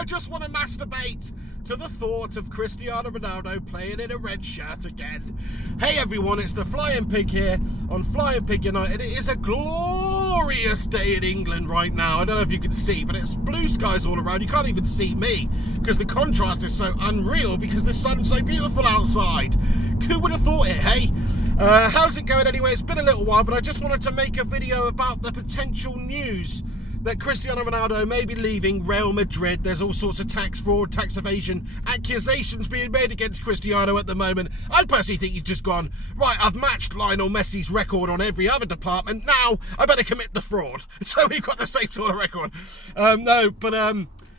I just want to masturbate to the thought of Cristiano Ronaldo playing in a red shirt again. Hey everyone, it's the Flying Pig here on Flying Pig United. It is a glorious day in England right now. I don't know if you can see, but it's blue skies all around. You can't even see me because the contrast is so unreal because the sun's so beautiful outside. Who would have thought it, hey? How's it going anyway? It's been a little while, but I just wanted to make a video about the potential news that Cristiano Ronaldo may be leaving Real Madrid. There's all sorts of tax fraud, tax evasion accusations being made against Cristiano at the moment. I personally think he's just gone, right, I've matched Lionel Messi's record on every other department, now I better commit the fraud. So we've got the same sort of record.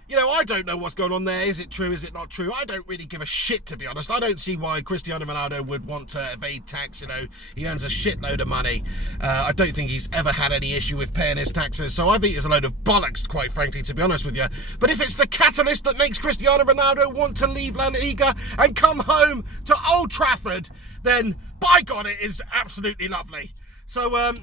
You know, I don't know what's going on there. Is it true? Is it not true? I don't really give a shit, to be honest. I don't see why Cristiano Ronaldo would want to evade tax. You know, he earns a shitload of money. I don't think he's ever had any issue with paying his taxes. So I think it's a load of bollocks, quite frankly, to be honest with you. But if it's the catalyst that makes Cristiano Ronaldo want to leave La Liga and come home to Old Trafford, then by God, it is absolutely lovely. So,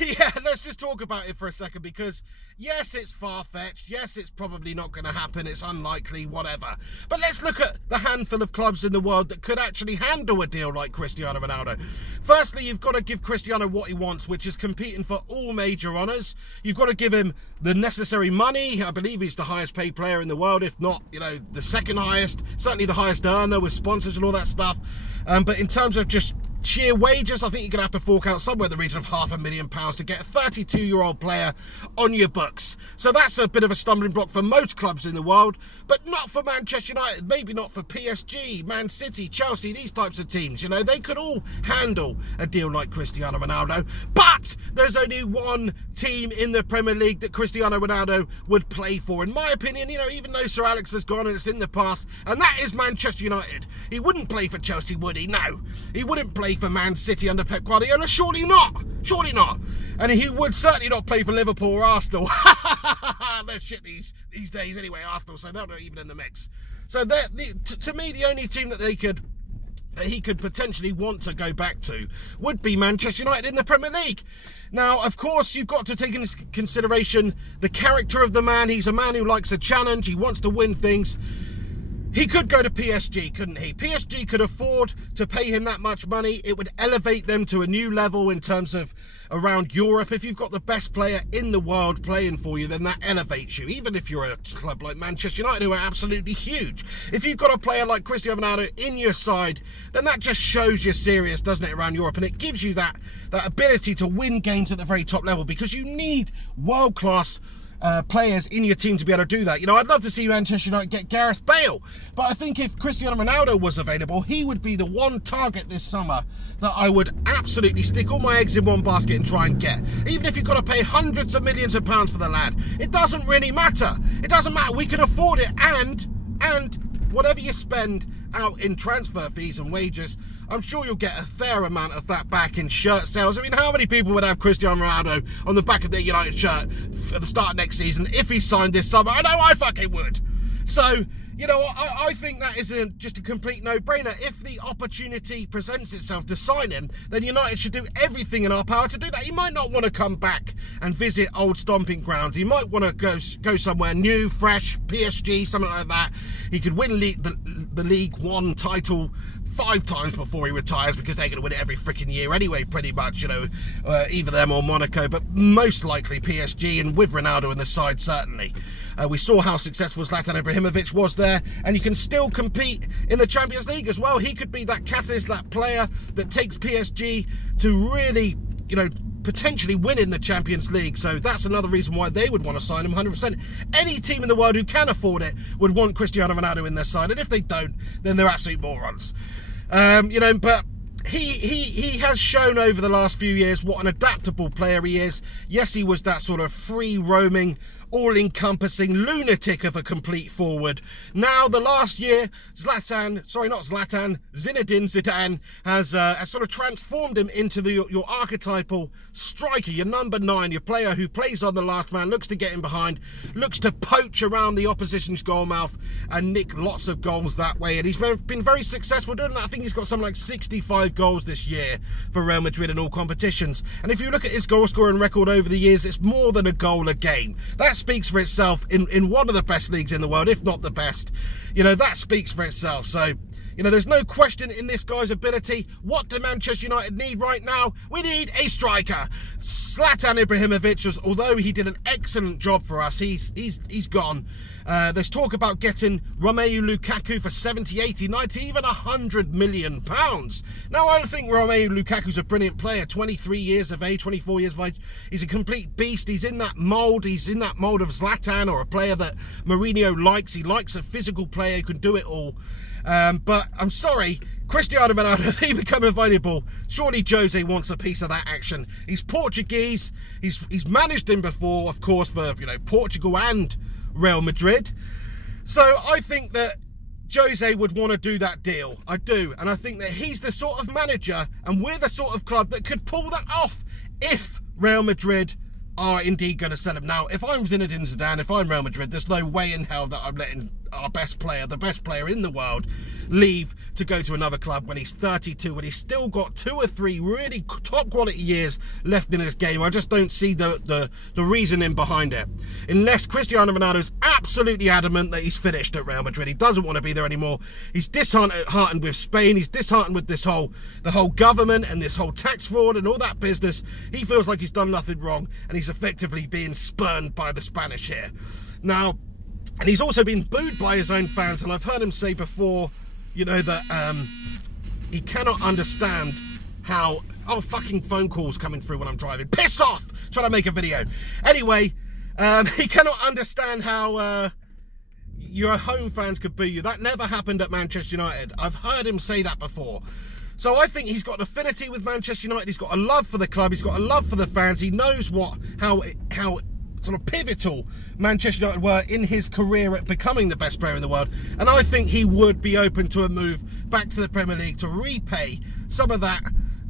yeah, let's just talk about it for a second because, yes, it's far-fetched. Yes, it's probably not going to happen. It's unlikely, whatever. But let's look at the handful of clubs in the world that could actually handle a deal like Cristiano Ronaldo. Firstly, you've got to give Cristiano what he wants, which is competing for all major honours. You've got to give him the necessary money. I believe he's the highest paid player in the world, if not, you know, the second highest. Certainly the highest earner with sponsors and all that stuff. But in terms of just sheer wages, I think you're going to have to fork out somewhere in the region of £500,000 to get a 32-year-old player on your books. So that's a bit of a stumbling block for most clubs in the world, but not for Manchester United, maybe not for PSG, Man City, Chelsea, these types of teams. You know, they could all handle a deal like Cristiano Ronaldo, but there's only one team in the Premier League that Cristiano Ronaldo would play for, in my opinion, you know, even though Sir Alex has gone and it's in the past, and that is Manchester United. He wouldn't play for Chelsea, would he? No. He wouldn't play for Man City under Pep Guardiola, surely not. Surely not. And he would certainly not play for Liverpool or Arsenal. They're shit these days anyway, Arsenal, so they're not even in the mix. So to me, the only team that he could potentially want to go back to would be Manchester United in the Premier League. Now, of course, you've got to take into consideration the character of the man. He's a man who likes a challenge. He wants to win things. He could go to PSG, couldn't he? PSG could afford to pay him that much money. It would elevate them to a new level in terms of around Europe. If you've got the best player in the world playing for you, then that elevates you. Even if you're a club like Manchester United, who are absolutely huge. If you've got a player like Cristiano Ronaldo in your side, then that just shows you're serious, doesn't it, around Europe? And it gives you that ability to win games at the very top level because you need world-class players in your team to be able to do that. You know, I'd love to see Manchester United get Gareth Bale, but I think if Cristiano Ronaldo was available, he would be the one target this summer that I would absolutely stick all my eggs in one basket and try and get. Even if you've got to pay hundreds of millions of pounds for the lad, it doesn't really matter. It doesn't matter. We can afford it, and whatever you spend out in transfer fees and wages, I'm sure you'll get a fair amount of that back in shirt sales. I mean, how many people would have Cristiano Ronaldo on the back of their United shirt at the start of next season if he signed this summer? I know I fucking would. So, you know, I think that is just a complete no-brainer. If the opportunity presents itself to sign him, then United should do everything in our power to do that. He might not want to come back and visit old stomping grounds. He might want to go somewhere new, fresh, PSG, something like that. He could win the League One title 5 times before he retires because they're going to win it every freaking year anyway, pretty much, you know, either them or Monaco, but most likely PSG, and with Ronaldo in the side, certainly. We saw how successful Zlatan Ibrahimovic was there, and you can still compete in the Champions League as well. He could be that catalyst, that player that takes PSG to really, you know, potentially win in the Champions League. So that's another reason why they would want to sign him 100%. Any team in the world who can afford it would want Cristiano Ronaldo in their side, and if they don't, then they're absolute morons. You know, but he has shown over the last few years what an adaptable player he is. Yes, he was that sort of free-roaming, all-encompassing lunatic of a complete forward. Now, the last year, Zinedine Zidane has sort of transformed him into your archetypal striker, your number 9, your player who plays on the last man, looks to get in behind, looks to poach around the opposition's goal mouth and nick lots of goals that way. And he's been very successful doing that. I think he's got something like 65 goals this year for Real Madrid in all competitions. And if you look at his goal scoring record over the years, it's more than a goal a game. That's speaks for itself in one of the best leagues in the world, if not the best. You know, that speaks for itself. So, you know, there's no question in this guy's ability. What do Manchester United need right now? We need a striker. Zlatan Ibrahimovic, although he did an excellent job for us, he's gone. There's talk about getting Romelu Lukaku for 70, 80, 90, even £100 million. Now, I think Romelu Lukaku's a brilliant player, 23 years of age, 24 years of age. He's a complete beast. He's in that mould. He's in that mould of Zlatan, or a player that Mourinho likes. He likes a physical player who can do it all. But I'm sorry, Cristiano Ronaldo, if he become available, surely Jose wants a piece of that action. He's Portuguese. He's managed him before, of course, for, you know, Portugal and Real Madrid. So I think that Jose would want to do that deal. I do. And I think that he's the sort of manager, and we're the sort of club that could pull that off if Real Madrid are indeed going to sell him. Now, if I'm Zinedine Zidane, if I'm Real Madrid, there's no way in hell that I'm letting our best player, the best player in the world, leave to go to another club when he's 32, when he's still got 2 or 3 really top quality years left in his game. I just don't see the reasoning behind it. Unless Cristiano Ronaldo is absolutely adamant that he's finished at Real Madrid. He doesn't want to be there anymore. He's disheartened with Spain. He's disheartened with the whole government and this whole tax fraud and all that business. He feels like he's done nothing wrong, and he's effectively being spurned by the Spanish here. Now, and he's also been booed by his own fans, and I've heard him say before, you know, that he cannot understand how... Oh, fucking phone calls coming through when I'm driving. Piss off! Trying to make a video. Anyway, he cannot understand how your home fans could boo you. That never happened at Manchester United. I've heard him say that before. So I think he's got an affinity with Manchester United. He's got a love for the club. He's got a love for the fans. He knows how sort of pivotal Manchester United were in his career at becoming the best player in the world. And I think he would be open to a move back to the Premier League to repay some of that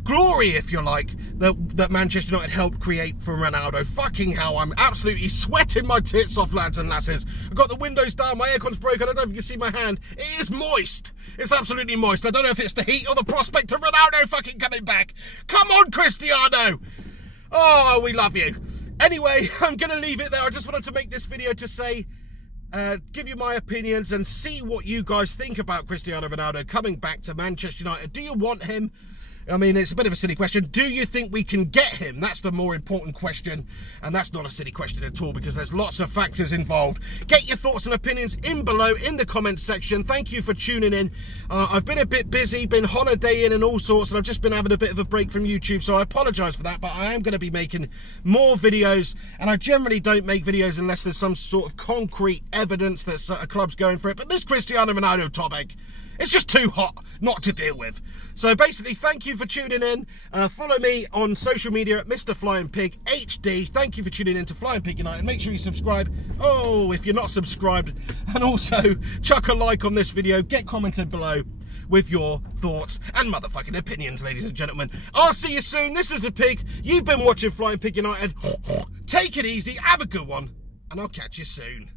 glory, if you like, that Manchester United helped create for Ronaldo. Fucking hell, I'm absolutely sweating my tits off, lads and lasses. I've got the windows down, my aircon's broken, I don't know if you can see my hand. It is moist. It's absolutely moist. I don't know if it's the heat or the prospect of Ronaldo fucking coming back. Come on, Cristiano! Oh, we love you. Anyway, I'm going to leave it there. I just wanted to make this video to say, give you my opinions and see what you guys think about Cristiano Ronaldo coming back to Manchester United. Do you want him? I mean, it's a bit of a silly question. Do you think we can get him? That's the more important question. And that's not a silly question at all, because there's lots of factors involved. Get your thoughts and opinions in below in the comments section. Thank you for tuning in. I've been a bit busy, been holidaying and all sorts, and I've just been having a bit of a break from YouTube, so I apologise for that, but I am going to be making more videos, and I generally don't make videos unless there's some sort of concrete evidence that a club's going for it. But this Cristiano Ronaldo topic, it's just too hot not to deal with. So basically, thank you for tuning in. Follow me on social media at Mr. Flying Pig HD. Thank you for tuning in to Flying Pig United. Make sure you subscribe. Oh, if you're not subscribed. And also, chuck a like on this video. Get commented below with your thoughts and motherfucking opinions, ladies and gentlemen. I'll see you soon. This is the Pig. You've been watching Flying Pig United. Take it easy. Have a good one. And I'll catch you soon.